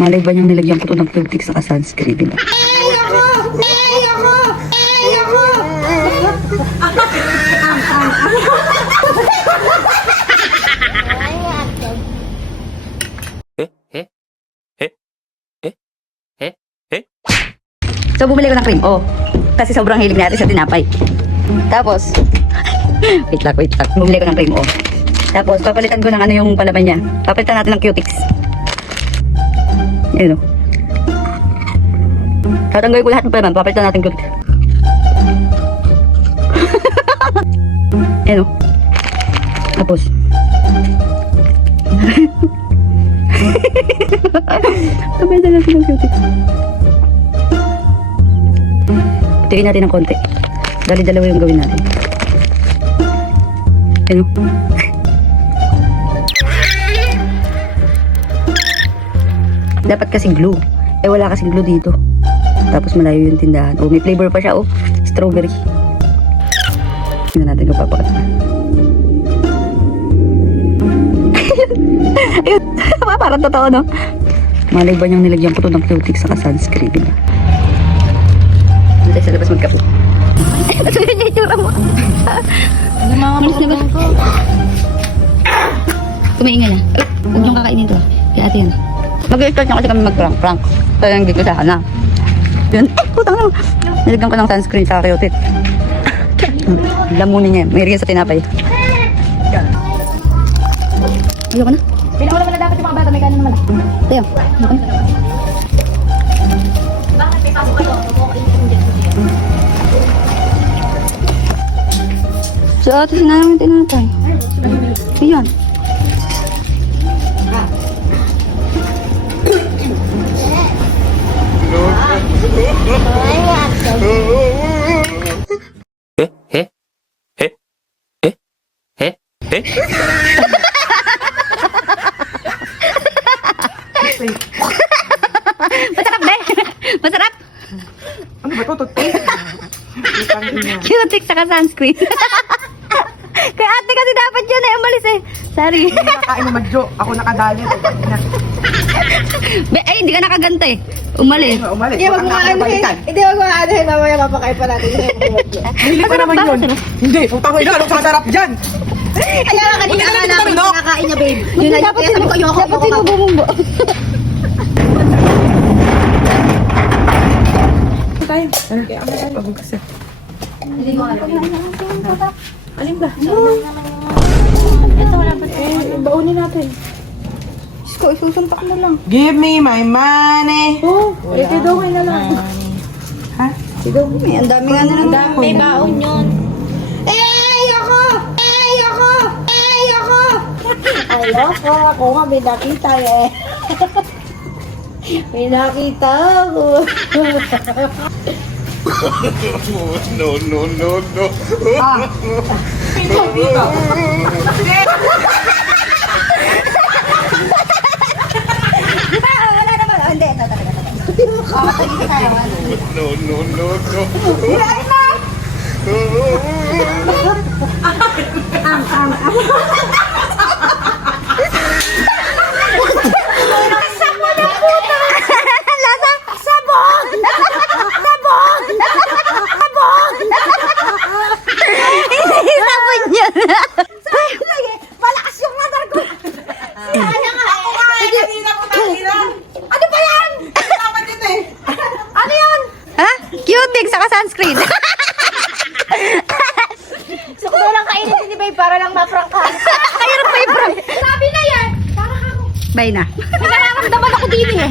Malay ba niyang nilagyan ko to ng cutex sa sunscreen, diba? So, bumili ko ng cream. Oh, kasi sobrang hilig natin sa tinapay. Tapos, wait lang. Bumili ko ng cream. Oh. Tapos, papalitan ko ng ano yung palaman niya. Papalitan natin ng cutex. Ayan o. Tatanggalin ko lahat ng palaman. Papalitan natin cutex. Ayan o. Tapos. Papalitan natin ng cutex. Tingin natin ng konti. Dali-dalawa yung gawin natin. Ano? Dapat kasing glue. Eh wala kasing glue dito. Tapos malayo yung tindahan. Oh, may flavor pa siya. Oh, strawberry. Tingnan natin kung papakat na. Ayun. Parang totoo, no? Malay ba niyang nilagyan ko to ng cutex sa sunscreen, diba? Sa labas magkapo. Ito yung itsura mo. Malis na ba? Kumaingay na. Huwag niyong kakainin ito. Kaya ate yan. Mag-i-start niya kasi kami mag-prank. Kaya hindi ko sana. Yun. Putang na. Nilagyan ko ng sunscreen sa kayotit. Lamunin niya. May rin sa tinapay. Ayoko na. Pinakula na dapat yung mga bata. May gano'n naman. Tayo. Ayoko na. Bakit may pasok ka to? So, ate, sinayang yung tinapay. Ayan. Masarap, be? Masarap? Ano ba ito? Cutex saka sunscreen. Kaya ate kasi dapat yun eh, umalis eh. Sorry. Hindi nakain naman, Jo. Ako nakadali. Ay, hindi ka nakaganta eh. Umalis. Umalis. Hindi, wag mo ano eh. Hindi, wag mo ano eh. Mamaya papakain pa natin. Hili ko naman yun. Hindi, putang ina. Anong masarap dyan? Kaya nga kanina nga namin kinakain niya, babe. Yun na Dapat kaya sabi ko, ayoko. dapat sinubumumbo. Tayo. Kaya ako tayo. Pagod kasi. Alin ba? Ito wala pa. Baunin natin. Diyos ko, isusuntak mo lang. Give me my money. Oh, ito daw kayo na lang. Ha? May ang dami nga na lang. May baon yun. Ayoko, ako nga may nakita eh. May nakita ako. No. Wala naman. Oh, hindi. Ito. Sige tayo. No. Malakas yung radar ko. Kaya nga. Ano ba yan? Ano yan? Ha? Cutex saka sunscreen. Gusto ko lang kainin si babe para lang ma-prankahan. Kaya rin pa i-prank. Sabi na yan. Para ako. Bye na. May nararamdaman ako din eh.